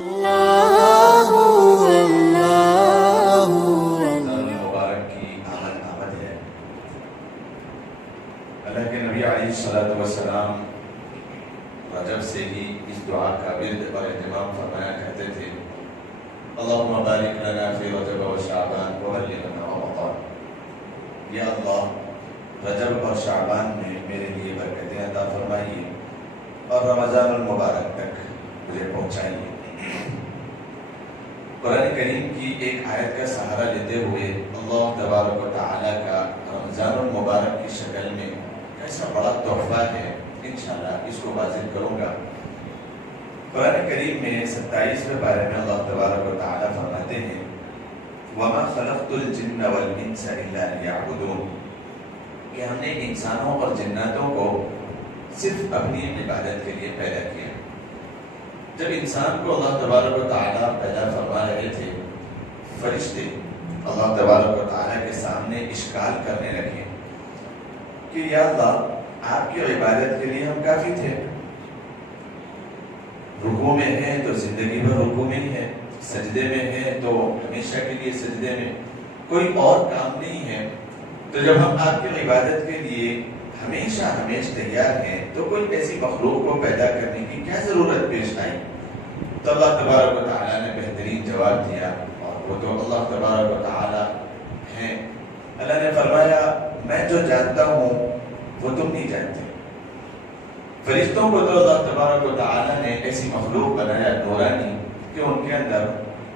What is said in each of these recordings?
مبارک کی آمد ہے۔ اللہ کے نبی علیہ السلام رجب سے ہی اس دعا کا ورد اور اہتمام فرمایا کرتے تھے، اللہم بارک لنا فی رجب و شعبان وبلغنا رمضان۔ یا اللہ رجب اور شعبان میں میرے لیے برکتیں عطا فرمائیے اور رمضان المبارک تک مجھے پہنچائیے۔ قرآن کریم کی ایک آیت کا سہارا لیتے ہوئے اللہ تبارک و تعالیٰ کا رمضان المبارک کی شکل میں ایسا بڑا تحفہ ہے، انشاءاللہ اس کو واضح کروں گا۔ قرآن کریم میں 27ویں پارے میں اللہ تبارک و تعالیٰ فرماتے ہیں، وَمَا خَلَقْتُ الْجِنَّ وَالْإِنسَ إِلَّا لِيَعْبُدُونَ، کہ ہم نے انسانوں اور جناتوں کو صرف اپنی عبادت کے لیے پیدا کیا۔ جب انسان کو اللہ تبارک و تعالیٰ پیدا فرما رہے تھے، فرشتے اللہ تبارک و تعالیٰ کے سامنے اشکال کرنے لگے کہ یا اللہ آپ کی عبادت کے لیے ہم کافی تھے، رکوع میں ہیں تو زندگی بھر رکوع میں ہی ہے، سجدے میں ہے تو ہمیشہ کے لیے سجدے میں، کوئی اور کام نہیں ہے، تو جب ہم آپ کی عبادت کے لیے ہمیشہ تیار ہیں تو کوئی ایسی مخلوق کو پیدا کرنے کی کیا ضرورت پیش آئی؟ تو اللہ تبارک و تعالیٰ نے بہترین جواب دیا، اور وہ تو اللہ تبارک و تعالیٰ ہیں۔ اللہ نے فرمایا میں جو جانتا ہوں وہ تم نہیں جانتے۔ فرشتوں کو تو اللہ تبارک و تعالیٰ نے ایسی مخلوق بنایا نورانی کہ ان کے اندر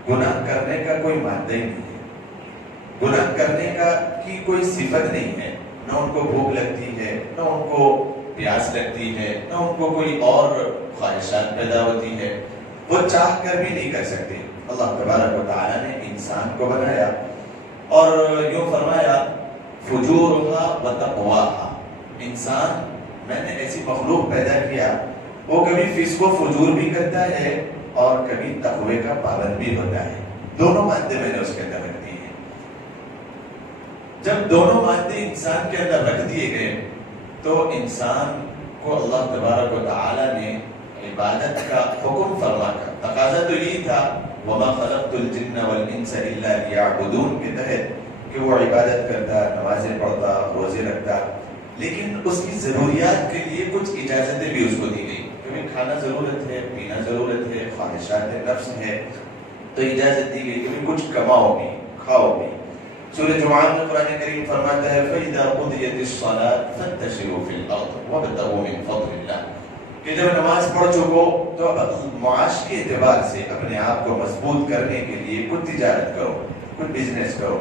گناہ کرنے کا کوئی مادہ ہی نہیں ہے، گناہ کرنے کی کوئی صفت نہیں ہے، نہ ان کو بھوک لگتی ہے، نہ ان کو پیاس لگتی ہے، نہ ان کو کوئی اور خواہشات پیدا ہوتی ہے، وہ چاہ کر بھی نہیں کر سکتے۔ اللہ تبارک و تعالیٰ نے انسان کو بنایا اور یوں فرمایا فجورها وتقواها، انسان میں نے ایسی مخلوق پیدا کیا وہ کبھی فسق و فجور بھی کرتا ہے اور کبھی تقوی کا پابند بھی ہوتا ہے، دونوں مادے میں نے اس کے اندر رکھ دی ہیں۔ جب دونوں مادے انسان کے اندر رکھ دیے گئے تو انسان کو اللہ تبارک و تعالیٰ نے عبادت کا حکم فرما کر، تقاضا تو یہی تھا وَمَا خَلَقْتُ الْجِنَّ وَالْإِنسَ إِلَّا لِيَعْبُدُونَ کے تحت کہ وہ عبادت کرتا، نمازیں پڑھتا، روزے رکھتا، لیکن اس کی ضروریات کے لیے کچھ اجازتیں بھی اس کو دی گئی، کبھی کھانا ضرورت ہے، پینا ضرورت ہے، خواہشات نفس ہے تو اجازت دی گئی، کبھی کچھ کماؤ بھی، کھاؤ بھی۔ سورہ جمعہ میں قرآن کریم فرماتا ہے فَإِذَا قُضِيَتِ الصَّلَاةُ فَانتَشِرُوا فِي الْأَرْضِ وَابْتَغُوا مِن فَضْلِ اللَّهِ، کہ جب نماز پڑھ چکو تو معاشی اعتبار سے اپنے آپ کو مضبوط کرنے کے لیے کچھ تجارت کرو، کچھ بزنس کرو،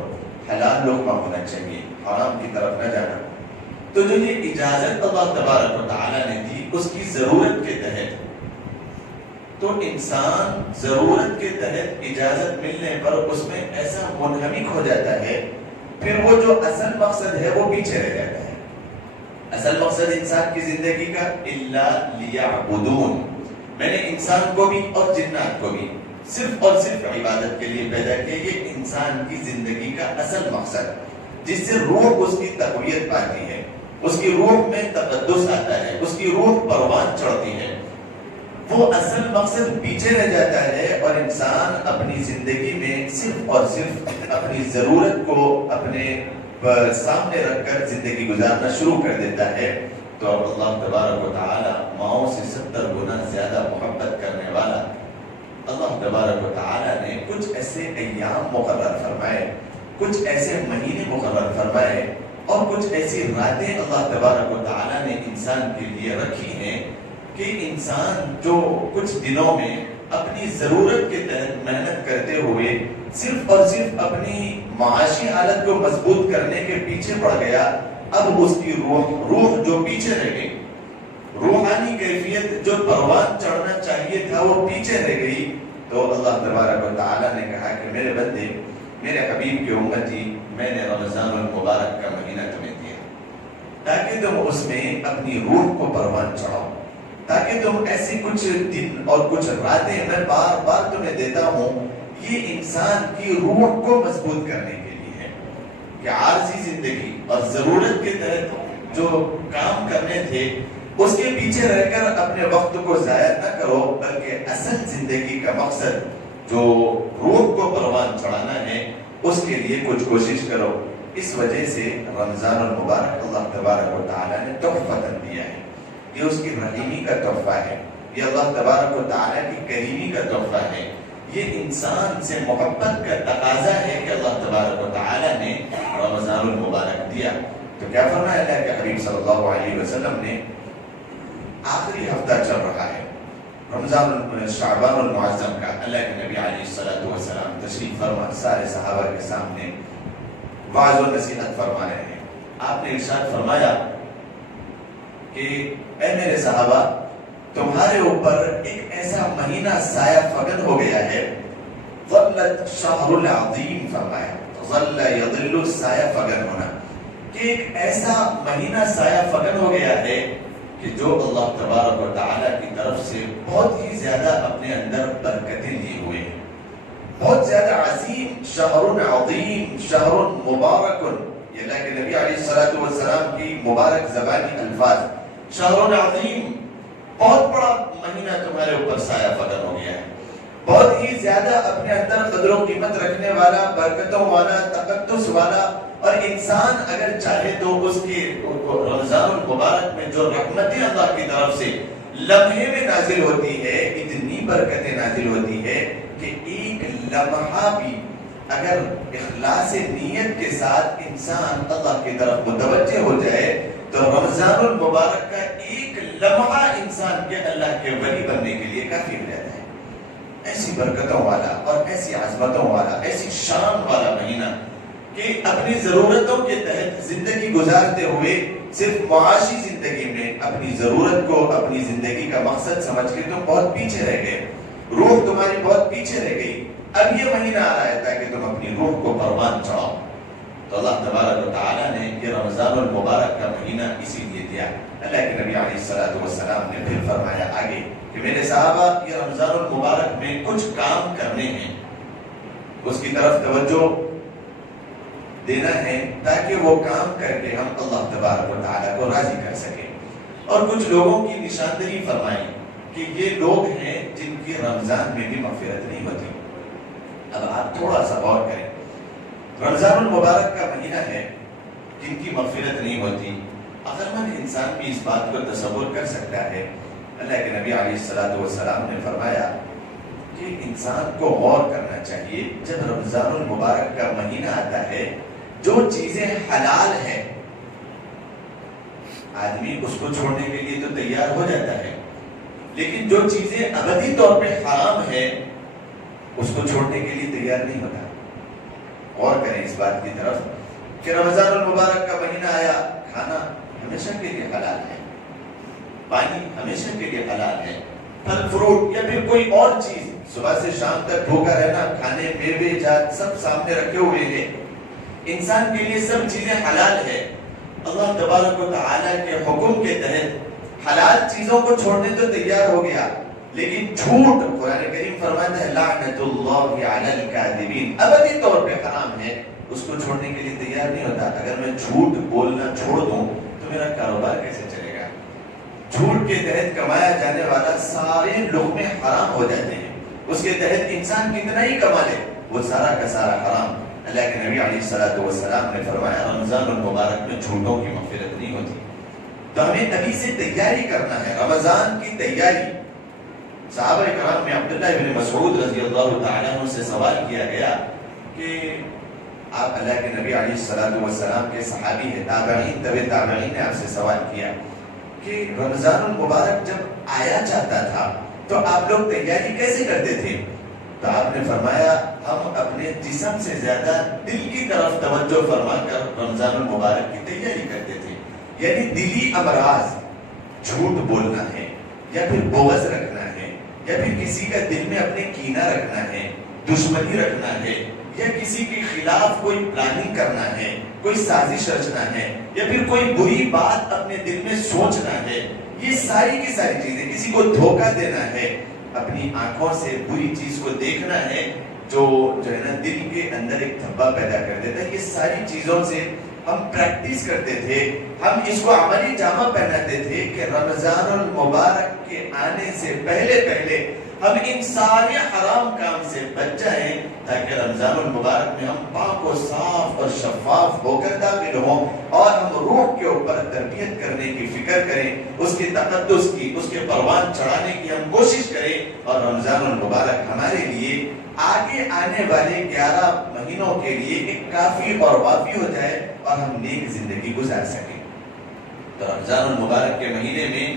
حلال لقمہ ہونا چاہیے، حرام کی طرف نہ جانا۔ تو جو یہ اجازت اللہ تبارک و تعالیٰ نے دی اس کی ضرورت کے تحت، تو انسان ضرورت کے تحت اجازت ملنے پر اس میں ایسا منہمک ہو جاتا ہے، پھر وہ جو اصل مقصد ہے وہ پیچھے رہ جاتا ہے۔ اصل مقصد انسان کی زندگی کا اِلَّا لِيَعْبُدُونَ، میں نے انسان کو بھی اور جنات کو بھی صرف اور صرف عبادت کے لیے پیدا کیا، یہ انسان کی زندگی کا اصل مقصد، جس سے روح اس کی تقویت پاتی ہے، اس کی روح میں تقدس آتا ہے، اس کی روح پروان چڑھتی ہے، وہ اصل مقصد پیچھے رہ جاتا ہے اور انسان اپنی زندگی میں صرف اور صرف اپنی ضرورت کو اپنے سامنے رکھ کر زندگی گزارنا شروع کر دیتا ہے۔ تو اللہ تبارک و تعالیٰ ماؤں سے 70 گنا زیادہ محبت کرنے والا اللہ تبارک و تعالیٰ نے کچھ ایسے ایام مقرر فرمائے، کچھ ایسے مہینے مقرر فرمائے اور کچھ ایسی راتیں اللہ تبارک و تعالیٰ نے انسان کے لیے رکھی ہیں کہ انسان جو کچھ دنوں میں اپنی ضرورت کے تحت محنت کرتے ہوئے صرف اور صرف اپنی معاشی حالت کو مضبوط کرنے کے پیچھے پڑ گیا، اب اس کی روح جو پیچھے رہ گئی، روحانی کیفیت جو پروان چڑھنا چاہیے تھا وہ پیچھے رہ گئی، تو اللہ تبارک و تعالیٰ نے کہا کہ میرے بندے، میرے حبیب کی امتی، میں نے رمضان المبارک کا مہینہ تمہیں دیا تاکہ تم اس میں اپنی روح کو پروان چڑھاؤ، تاکہ تم ایسی کچھ دن اور کچھ راتیں میں بار بار تمہیں دیتا ہوں، یہ انسان کی روح کو مضبوط کرنے کے لیے ہے کہ عارضی زندگی اور ضرورت کے تحت جو کام کرنے تھے اس کے پیچھے رہ کر اپنے وقت کو ضائع نہ کرو، بلکہ اصل زندگی کا مقصد جو روح کو پروان چڑھانا ہے اس کے لیے کچھ کوشش کرو۔ اس وجہ سے رمضان المبارک اللہ تبارک و تعالیٰ نے تحفہ دیا ہے، یہ اس کی رحیمی کا تحفہ ہے، یہ اللہ تبارک و تعالیٰ کی کریمی کا تحفہ ہے، یہ انسان سے محبت کا تقاضا ہے کہ اللہ تبارک و تعالیٰ نے رمضان المبارک دیا۔ تو کیا فرمایا اللہ کے حبیب صلی اللہ علیہ وسلم نے؟ آخری ہفتہ چل رہا ہے رمضان شعبان المعظم کا، اللہ کے نبی علیہ السلام تشریف فرما سارے صحابہ کے سامنے واعظ و نصیحت فرما رہے ہیں۔ آپ نے ارشاد فرمایا کہ اے میرے صحابہ، تمہارے اوپر ایک ایسا مہینہ سایہ فگن ہو گیا ہے، ظلت شہر العظیم، فرمایا ظل یظل سایہ فگن ہونا، کہ ایک ایسا مہینہ سایہ فگن ہو گیا ہے کہ جو اللہ تبارک و تعالیٰ کی طرف سے بہت ہی زیادہ اپنے اندر برکتیں لیے ہوئے ہیں، بہت زیادہ عظیم، شہر عظیم، شہر مبارک، یہ اللہ کے نبی علیہ السلام کی مبارک زبانی الفاظ، شہر عظیم، بہت بڑا مہینہ تمہارے اوپر سایہ فگن ہو گیا ہے، بہت ہی زیادہ اپنے اندر قدر و قیمت رکھنے والا، برکتوں والا، تقدس والا، اور انسان اگر چاہے تو اس کی رمضان المبارک میں جو رحمتیں اللہ کی طرف سے لمحے میں نازل ہوتی ہے، اتنی برکتیں نازل ہوتی ہے کہ ایک لمحہ بھی اگر اخلاص نیت کے ساتھ انسان اللہ کی طرف متوجہ ہو جائے تو رمضان المبارک کا ایک لمحہ انسان کے اللہ کے ولی بننے کے لیے کافی ہو جاتا ہے۔ ایسی برکتوں والا اور ایسی عظمتوں والا، ایسی شان والا مہینہ کہ اپنی ضرورتوں کے تحت زندگی گزارتے ہوئے صرف معاشی زندگی میں اپنی ضرورت کو اپنی زندگی کا مقصد سمجھ کے تم بہت پیچھے رہ گئے، روح تمہاری بہت پیچھے رہ گئی، اب یہ مہینہ آ رہا ہے تاکہ تم اپنی روح کو پروان چڑھاؤ۔ تو اللہ تبارک و تعالیٰ نے یہ رمضان المبارک کا مہینہ اسی لیے دیا۔ اللہ کے نبی علیہ السلام نے پھر فرمایا آگے کہ میرے صحابہ، یہ رمضان المبارک میں کچھ کام کرنے ہیں، اس کی طرف توجہ دینا ہے تاکہ وہ کام کر کے ہم اللہ تبارک و تعالیٰ کو راضی کر سکیں۔ اور کچھ لوگوں کی نشاندہی فرمائی کہ یہ لوگ ہیں جن کی رمضان میں بھی مغفرت نہیں ہوتی۔ اب آپ تھوڑا سا غور کریں، رمضان المبارک کا مہینہ ہے، جن کی مغفرت نہیں ہوتی، عقل مند انسان بھی اس بات کو تصور کر سکتا ہے۔ اللہ کے نبی علیہ السلام نے فرمایا کہ انسان کو غور کرنا چاہیے، جب رمضان المبارک کا مہینہ آتا ہے، جو چیزیں حلال ہیں آدمی اس کو چھوڑنے کے لیے تو تیار ہو جاتا ہے، لیکن جو چیزیں ابدی طور پہ حرام ہیں اس کو چھوڑنے کے لیے تیار نہیں ہوتا۔ غور کریں اس بات کی طرف کہ رمضان المبارک کا مہینہ آیا، کھانا ہمیشہ کے لیے حلال ہے، پانی ہمیشہ کے لیے حلال ہے، پھل فروٹ یا پھر کوئی اور چیز، صبح سے شام تک بھوکا رہنا، کھانے میوے جات سب سامنے رکھے ہوئے ہیں، انسان کے لیے سب چیزیں حلال ہے۔ اللہ تبارک و تعالیٰ کے حکم کے تحت حلال چیزوں کو چھوڑنے تو تیار ہو گیا، لیکن جھوٹ، قرآن کریم فرماتا ہے لعنت اللہ علی الکاذبین، ابدی طور پہ حرام ہے، اس کو چھوڑنے کے لیے تیار نہیں ہوتا۔ اگر میں جھوٹ بولنا چھوڑ دوں تو میرا کاروبار کیسے چلے گا؟ جھوٹ کے تحت کمایا جانے والا سارے لقمے حرام ہو جاتے ہیں، اس کے تحت انسان کتنا ہی کما لے وہ سارا کا سارا حرام۔ اللہ کے نبی علیہ السلام نے فرمایا رمضان المبارک میں جھوٹوں کی مغفرت نہیں ہوتی۔ تو ہمیں ابھی سے تیاری کرنا ہے، رمضان کی تیاری۔ صحابہ کرام میں عبداللہ بن مسعود رضی اللہ تعالیٰ عنہ سے سوال کیا گیا کہ آپ اللہ کے نبی علیہ السلام کے صحابی ہیں، تابعین تبع تابعین نے آپ سے سوال کیا کہ رمضان المبارک جب آیا جاتا تھا تو آپ لوگ تیاری کیسے کرتے تھے؟ تو آپ نے فرمایا ہم اپنے جسم سے زیادہ دل کی طرف توجہ فرما کر رمضان المبارک کی تیاری کرتے تھے، یعنی دلی امراض، جھوٹ بولنا ہے یا پھر بغض رکھنا ہے یا پھر کسی کا دل میں اپنے کینہ رکھنا ہے، دشمنی رکھنا ہے یا کسی کے خلاف کوئی پلاننگ کرنا ہے، کوئی سازش رچنا ہے یا پھر کوئی بری بات اپنے دل میں سوچنا ہے، یہ ساری کی ساری چیزیں، کسی کو دھوکہ دینا ہے، اپنی آنکھوں سے بری چیز کو دیکھنا ہے جو ہے نا دل کے اندر ایک دھبا پیدا کر دیتا ہے، یہ ساری چیزوں سے ہم پریکٹس کرتے تھے، ہم اس کو عملی جامہ پہناتے تھے کہ رمضان المبارک کے آنے سے پہلے پہلے ہم ان سارے حرام کام سے بچ جائیں، تاکہ رمضان المبارک میں ہم پاک و صاف اور شفاف ہو کر داخل ہوں، اور ہم روح کے اوپر تربیت کرنے کی فکر کریں، اس کی تقدس کی، اس کے پروان چڑھانے کی ہم کوشش کریں، اور رمضان المبارک ہمارے لیے آگے آنے والے 11 مہینوں کے لیے ایک کافی اور وافی ہو جائے اور ہم نیک زندگی گزار سکیں۔ تو رمضان المبارک کے مہینے میں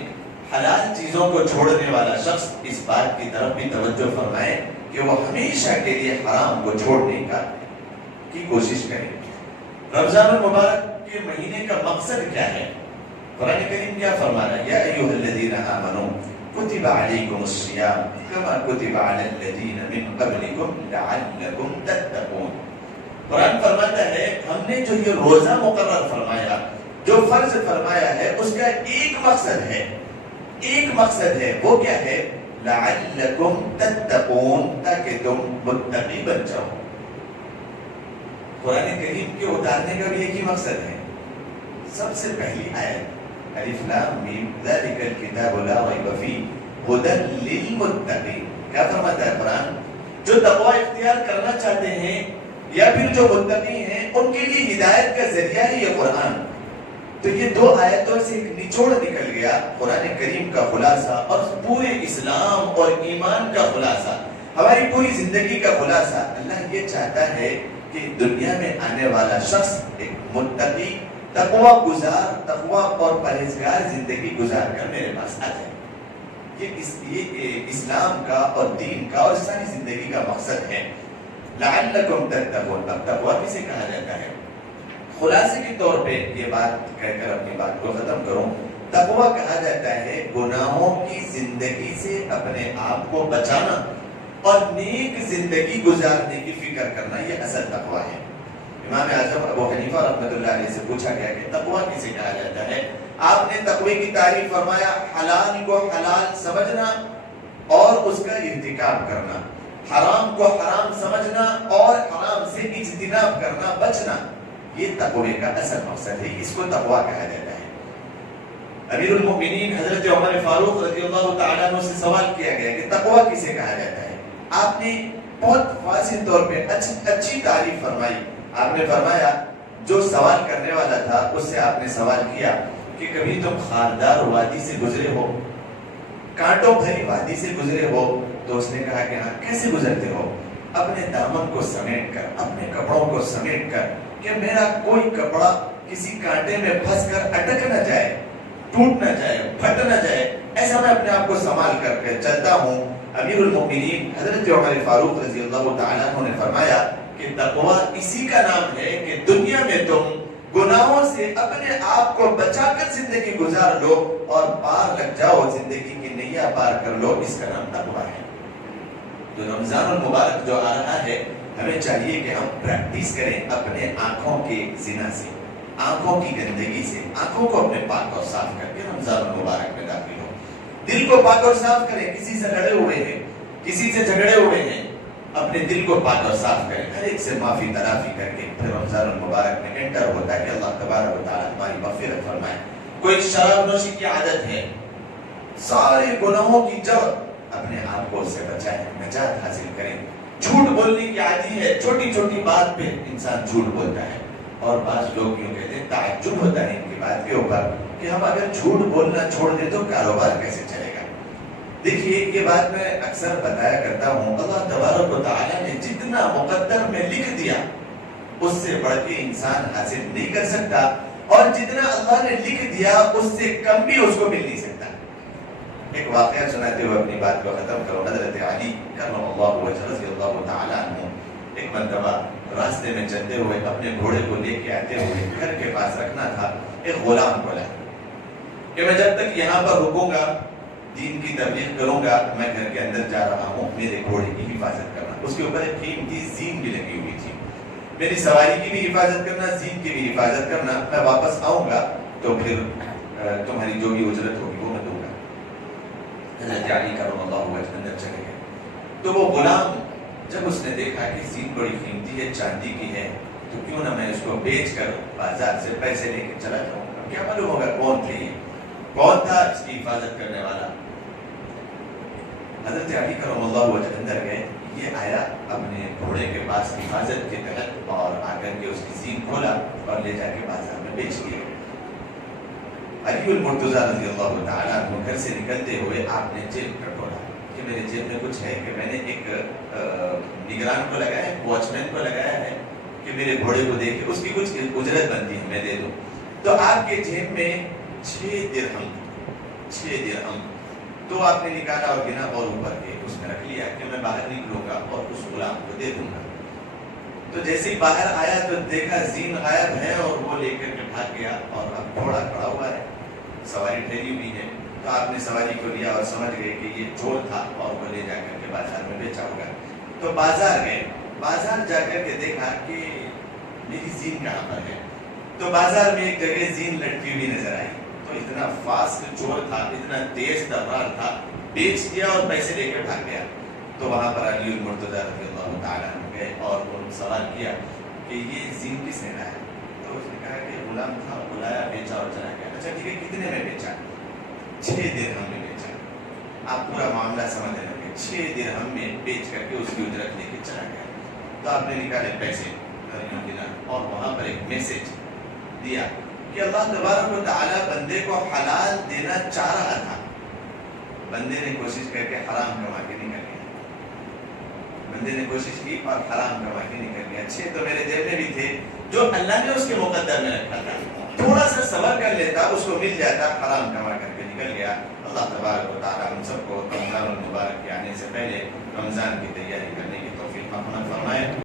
حلال چیزوں کو چھوڑنے والا شخص اس بات کی طرف بھی توجہ فرمائے کہ وہ ہمیشہ کے لیے حرام کو چھوڑنے کی کوشش کرے۔ رمضان المبارک کے مہینے کا مقصد کیا ہے؟ قرآن کریم کیا فرما رہا ہے؟ یا ایھا الذین آمنوا کتب علیکم الصیام کما کتب علی الذین من قبلکم لعلکم تتقون۔ قرآن فرماتا ہے ہم نے جو یہ روزہ مقرر فرمایا، جو فرض فرمایا ہے، اس کا ایک مقصد ہے، وہ کیا ہے؟ لعلکم تتقون، تاکہ تم متقی بن جاؤ۔ قرآن کریم کے اتارنے کا بھی ایک ہی مقصد ہے۔ سب سے پہلی آیت الف لام میم ذالک الکتاب لا ریب فیہ ھدی للمتقین، کیا فرماتا ہے قرآن؟ جو تقوی اختیار کرنا چاہتے ہیں یا پھر جو متقی ہیں، ان کے لیے ہدایت کا ذریعہ ہے یہ قرآن۔ تو یہ دو آیتوں سے ایک نچوڑ نکل گیا قرآن کریم کا خلاصہ اور پورے اسلام اور ایمان کا خلاصہ، ہماری پوری زندگی کا خلاصہ۔ اللہ یہ چاہتا ہے کہ دنیا میں آنے والا شخص ایک متقی، تقوی گزار، تقوی اور پرہیزگار زندگی گزار کر میرے پاس آ جائے۔ یہ اسلام کا اور دین کا اور ساری زندگی کا مقصد ہے۔ لعلکم تتقون، اب تقوی کسے کہا جاتا ہے؟ خلاصے کے طور پہ یہ بات کہہ کر اپنی بات کو ختم کروں، تقوی کہا جاتا ہے گناہوں کی زندگی سے اپنے آپ کو بچانا اور نیک زندگی گزارنے کی فکر کرنا، یہ اصل تقوی ہے۔ امام اعظم ابو حنیفہ رحمۃ اللہ علیہ سے پوچھا گیا کہ تقوی کسے کہا جاتا ہے؟ آپ نے تقوی کی تعریف فرمایا حلال کو حلال سمجھنا اور اس کا ارتکاب کرنا، حرام کو حرام سمجھنا اور حرام سے اجتناب کرنا، بچنا، یہ تقوی کا اصل مقصد ہے، اس کو تقوی کہا جاتا ہے۔ امیر المؤمنین حضرت عمر فاروق رضی اللہ تعالیٰ عنہ سے سوال کیا گیا کہ تقوی کسے کہا جاتا ہے؟ آپ نے بہت واضح طور پہ اچھی تعریف فرمائی۔ آپ نے فرمایا، جو سوال کرنے والا تھا اس سے آپ نے سوال کیا کہ کبھی تم خاردار وادی سے گزرے ہو، کانٹوں بھری وادی سے گزرے ہو؟ تو اس نے کہا کہ ہاں۔ کیسے گزرتے ہو؟ اپنے دامن کو سمیٹ کر، اپنے کپڑوں کو سمیٹ کر، کہ میرا کوئی کپڑا کسی کانٹے میں پھنس کر اٹک نہ جائے، ٹوٹ نہ جائے، پھٹ نہ جائے، ایسا میں اپنے آپ کو سنبھال کر کے چلتا ہوں۔ امیر المؤمنین حضرت عمر فاروق رضی اللہ تعالیٰ عنہ نے فرمایا کہ تقوی اسی کا نام ہے کہ دنیا میں تم گناہوں سے اپنے آپ کو بچا کر زندگی گزار لو اور پار لگ جاؤ، زندگی کی نیا پار کر لو، اس کا نام تقوی ہے۔ تو رمضان المبارک جو آ رہا ہے، ہمیں چاہیے کہ ہم پریکٹس کریں اپنے آنکھوں کے زنا سے، آنکھوں کی گندگی سے، آنکھوں کو اپنے پاک اور صاف کر کے رمضان المبارک میں داخل ہو۔ دل کو پاک اور صاف کریں، کسی سے لڑے ہوئے ہیں، کسی سے جھگڑے ہوئے ہیں، اپنے دل کو پاک اور صاف کریں، ہر ایک سے معافی تلافی کر کے پھر رمضان المبارک میں انٹر ہوتا ہے کہ اللہ تبارک و تعالیٰ ہماری مغفرت فرمائے۔ کوئی شراب نوشی کی عادت ہے، سارے گناہوں کی جڑ، اپنے آپ کو اس سے بچائیں، نجات حاصل کریں۔ جھوٹ بولنے کی عادی ہے، چھوٹی چھوٹی بات پہ انسان جھوٹ بولتا ہے، اور بعض لوگ یوں کہتے ہیں، تعجب ہوتا ہے ان کی بات کے اوپر کہ ہم اگر جھوٹ بولنا چھوڑ دیں تو کاروبار کیسے چلے گا؟ دیکھیے یہ بات میں اکثر بتایا کرتا ہوں، اللہ تبارک و تعالیٰ نے جتنا مقدر میں لکھ دیا اس سے بڑھ کے انسان حاصل نہیں کر سکتا، اور جتنا اللہ نے لکھ دیا اس سے کم بھی اس کو مل نہیں سکتا۔ ایک واقعہ سناتے ہوئے اپنی بات کو ختم کرو۔ حضرت علی کرم اللہ وجہ رضی اللہ تعالیٰ عنہ ایک مرتبہ راستے میں چلتے ہوئے اپنے گھوڑے کو لے کے آتے ہوئے گھر کے پاس رکھنا تھا، ایک غلام بولا کہ میں جب تک یہاں پر رکوں گا، دین کی تبلیغ کروں گا، میں گھر کے اندر جا رہا ہوں، میرے گھوڑے کی حفاظت کرنا۔ اس کے اوپر ایک قیمتی زین بھی لگی ہوئی تھی، میری سواری کی بھی حفاظت کرنا، زین کی بھی حفاظت کرنا۔ میں واپس آؤں گا تو پھر تمہاری جو بھی اجرت ہوگی وہ میں دوں گا۔ حضرت علی کرم اللہ وجہ اندر چلے گئے تو وہ غلام جب اس نے دیکھا کہ زین بڑی قیمتی ہے، چاندی کی ہے، تو تو کیوں نہ میں اس کو بیچ کر بازار سے پیسے لے کے چلا جاؤں گا. کیا معلوم ہوگا کون تھے یہ, کون تھا اس کی حفاظت کرنے والا. حضرت علی کرم اللہ وجہ اندر گئے, یہ آیا اپنے گھوڑے کے پاس حفاظت کے تحت اور آ کر کے اس کی زین کھولا اور لے جا کے بازار میں بیچ دیا. علی المرتضیٰ رضی اللہ تعالیٰ عنہ گھر سے نکلتے ہوئے آپ نے جیب ٹٹولا کہ میرے جیب میں کچھ ہے, کہ میں نے ایک نگران کو لگایا ہے, واچ مین کو لگایا ہے کہ میرے گھوڑے کو دیکھے, اس کی کچھ اجرت بنتی ہے, میں دے دوں. تو آپ کے جیب میں 6 درہم تو آپ نے نکالا اور گنا اور اوپر کے اس میں رکھ لیا کہ میں باہر نکلوں گا اور اس غلام کو دے دوں گا. تو جیسے ہی باہر آیا تو دیکھا زین غائب ہے اور وہ لے کر کے بھاگ گیا, اور اب گھوڑا کھڑا ہوا ہے, سواری ٹھہری ہوئی ہے. تو آپ نے سواری کو لیا اور سمجھ گئے کہ یہ چور تھا اور وہ لے جا کر کے بازار میں بیچا ہوگا. تو بازار گئے, بازار جا کر کے دیکھا کہ میری زین کہاں پر ہے. تو بازار میں ایک جگہ زین لٹکی ہوئی نظر آئی. تو اتنا فاسٹ چور تھا, اتنا تیز تبار تھا, بیچ دیا اور پیسے لے کے بھاگ گیا. تو وہاں پر علی المرتضیٰ رضی اللہ تعالیٰ عنہ گئے اور ان سوال کیا کہ یہ زین کس نے لایا. تو اس نے کہا کہ غلام تھا, بلایا, بیچا اور چلا گیا. اچھا ٹھیک ہے, کتنے میں بیچا؟ 6 درہم میں بیچا. آپ پورا معاملہ سمجھ رہے ہیں, 6 درہم میں بیچ کر کے اس کی اجرت لے کے چلا گیا. تو آپ نے نکالے پیسے اور وہاں پر ایک میسج دیا کہ اللہ تبارک و تعالیٰ بندے کو حلال دینا چاہ رہا تھا, بندے نے کوشش کر کے حرام کما کے نکل گیا. بندے نے کوشش کی اور حرام کما کے نکل گیا. 6 تو میرے جیب میں بھی تھے جو اللہ نے اس کے مقدر میں رکھا تھا. تھوڑا سا صبر کر لیتا, اس کو مل جاتا, حرام کما کر کے نکل گیا. اللہ تبارک و تعالیٰ ہم سب کو رمضان المبارک کے آنے سے پہلے رمضان کی تیاری کرنے کی توفیق عطا فرمائے.